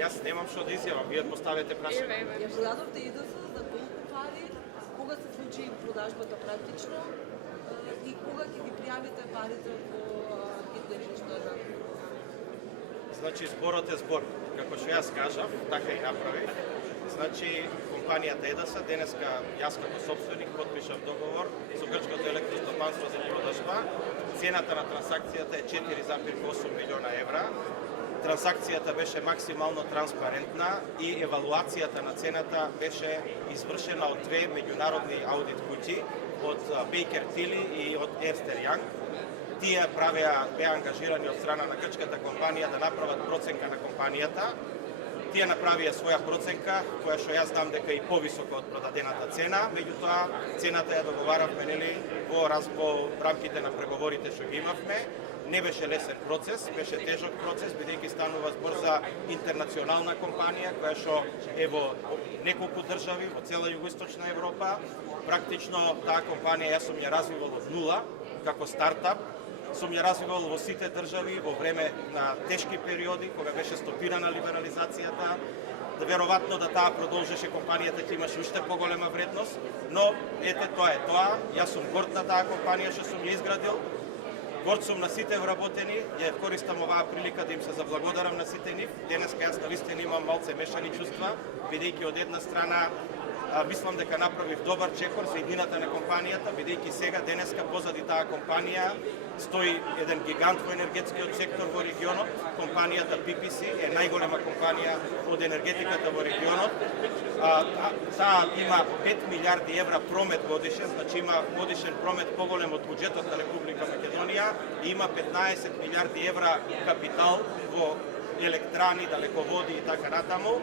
Јас немам што да изјавам, вие поставете прашање. Ја продадовте ИДС за колку пари, кога се случи продажбата практично и кога ќе ги пријавите парите во Гитлерин што е за... Значи, зборот е збор. Како што јас кажав, така и направи. Значи, компанијата ЕДС денеска јас како собственик потпишав договор со Грчкото електростопанство за продажба. Цената на трансакцијата е 4,8 милиона евра. Трансакцијата беше максимално транспарентна и евалуацијата на цената беше извршена од две меѓународни аудит куќи, од Baker Tilly и од Ernst & Young. Тие беа ангажирани од страна на грчката компанија да направат проценка на компанијата. Тие направија своја проценка, која што јас знам дека е и повисока од продадената цена, меѓутоа цената ја договаравме нели во рамките на преговорите што ги имавме. Не беше лесен процес, беше тежок процес, бидејќи станува збор за интернационална компанија која што е во неколку држави во цела југоисточна Европа. Практично таа компанија јас сум ја развивал од нула како стартап. Сум ја развивал во сите држави во време на тешки периоди, кога беше стопирана либерализацијата. Веројатно да таа продолжеше, компанијата ќе имаше уште поголема вредност, но ете тоа е тоа. Јас сум горд на таа компанија што сум ја изградил. Горд сум на сите вработени, ја користам оваа прилика да им се заблагодарам на сите нив. Денеска јас навистина имам малце мешани чувства, бидејќи од една страна мислам дека направив добар чекор за иднината на компанијата, бидејќи сега денеска позади таа компанија стои еден гигант во енергетскиот сектор во регионот. Компанијата PPC е најголема компанија од енергетиката во регионот. Таа има 5 милиарди евра промет годишен, значи има годишен промет поголем од буџетот на Република Македонија и има 15 милиарди евра капитал во електрани, далеководи и така натаму.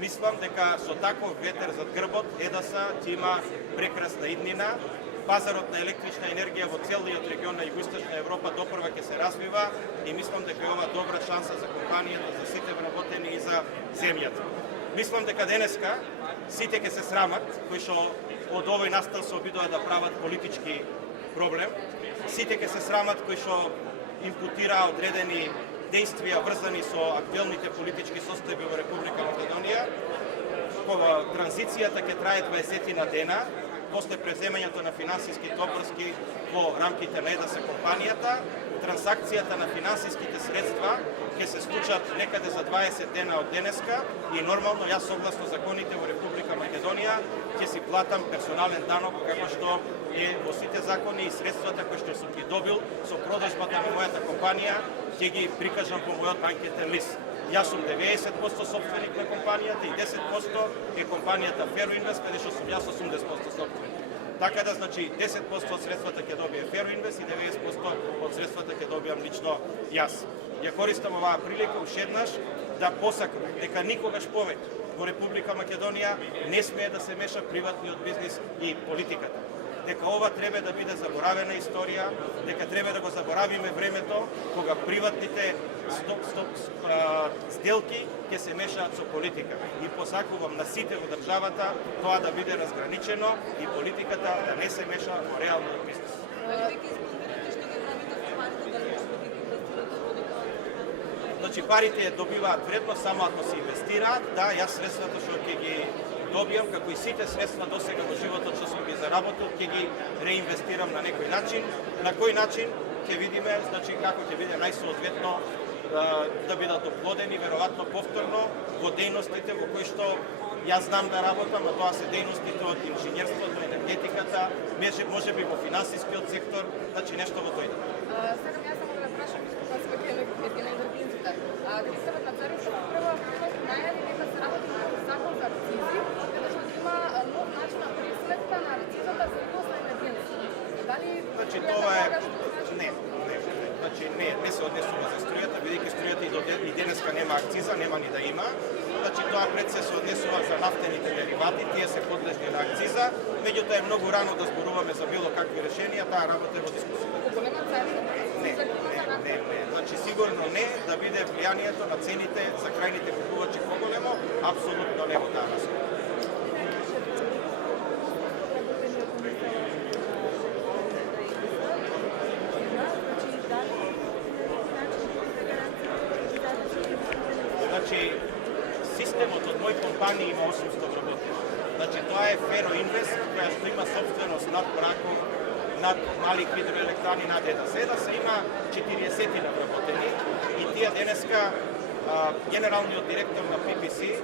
Мислам дека со таков ветер зад грбот ЕДС ќе има прекрасна иднина. Пазарот на електрична енергија во целиот регион на Југоисточна Европа допрва ќе се развива и мислам дека е ова добра шанса за компанијата, за сите вработени и за земјата. Мислам дека денеска сите ќе се срамат кои што од овој настан се обидува да прават политички проблем. Сите ќе се срамат кои што импутираа одредени действија врзани со актуелните политички состојби во Република Македонија. Транзицијата ќе трае 20 дена, после преземањето на финансиските обврски во рамките на ЕДС компанијата. Трансакцијата на финансиските средства ќе се случат некаде за 20 дена од денеска и нормално јас согласно законите во Република Македонија ќе си платам персонален данок како што е во сите закони и средствата кои што сум ги добил со продажбата на мојата компанија ќе ги прикажам по мојот банкетен лист. Јас сум 90% собственик на компанијата и 10% е компанијата Ferroinvest, каде што сум јас 80% собственик. Така да, значи, 10% од средствата ќе добие Ferroinvest и 90% од средствата ќе добијам лично јас. Ја користам оваа прилика уште еднаш да посакам дека никогаш повеќе во Република Македонија не смее да се меша приватниот бизнис и политиката. Дека ова треба да биде заборавена историја, дека треба да го заборавиме времето кога приватните сделки ќе се мешаат со политика. И посакувам на сите во државата тоа да биде разграничено и политиката да не се меша во реалниот бизнес. Значи парите добиваат вредност само ако се инвестираат. Да, јас средствата што ќе ги добијам, како и сите средства досега во животот што сум ги заработил, ќе ги реинвестирам на некој начин. На кој начин ќе видиме, значи како ќе биде најсоодветно да бидат оплодени, веројатно повторно во дејностите во кои што јас знам да работам, а тоа се дејностите од инженерството, енергетиката, можеби во финансискиот сектор, значи нешто во тој. Сакам јас само да прашам на енергетиците. Како се надзорите прво најави дека се работи на закон за акцизи, каде што има нов начин на пресметка на акцизата за износно енергетика. Дали значи тоа е Значи не се однесува за струјата, бидејќи струјата и денеска нема акциза, нема ни да има. Значи тоа пред се однесува за нафтените деривати, тие се подлежни на акциза, меѓутоа е многу рано да зборуваме за било какви решенија, таа работа е во дискусија. Не. Значи сигурно не да биде влијанието на цените за крајните купувачи поголемо, апсолутно не во таа насока. Значи, системот од мој компанија има 800 вработени. Значи тоа е Феро Инвест, која што има собственост над Браков, над мали хидроелектрани, над ЕДАС. ЕДАС има 40 вработени и тие денеска генералниот директор на PPC,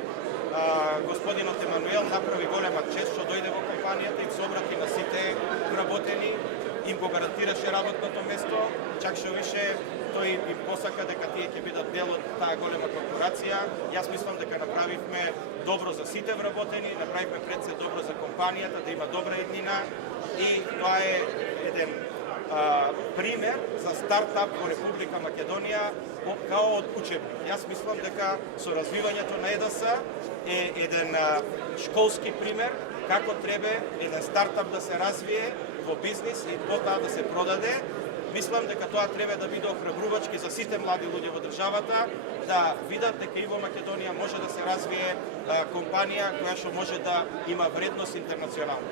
господинот Емануел, направи голема чест што дојде во компанијата и се обрати на сите вработени, им го гарантираше работното место, чак што више тој им посака дека тие ќе бидат дел од таа голема корпорација. Јас мислам дека направивме добро за сите вработени, направивме пред се добро за компанијата, да има добра еднина и тоа е еден пример за стартап во Република Македонија као од учебник. Јас мислам дека со развивањето на ЕДАС е еден школски пример како треба еден стартап да се развие во бизнис и потоа да се продаде. Мислам дека тоа треба да биде охрабрувачки за сите млади луѓе во државата, да видат дека и во Македонија може да се развие компанија која што може да има вредност интернационално.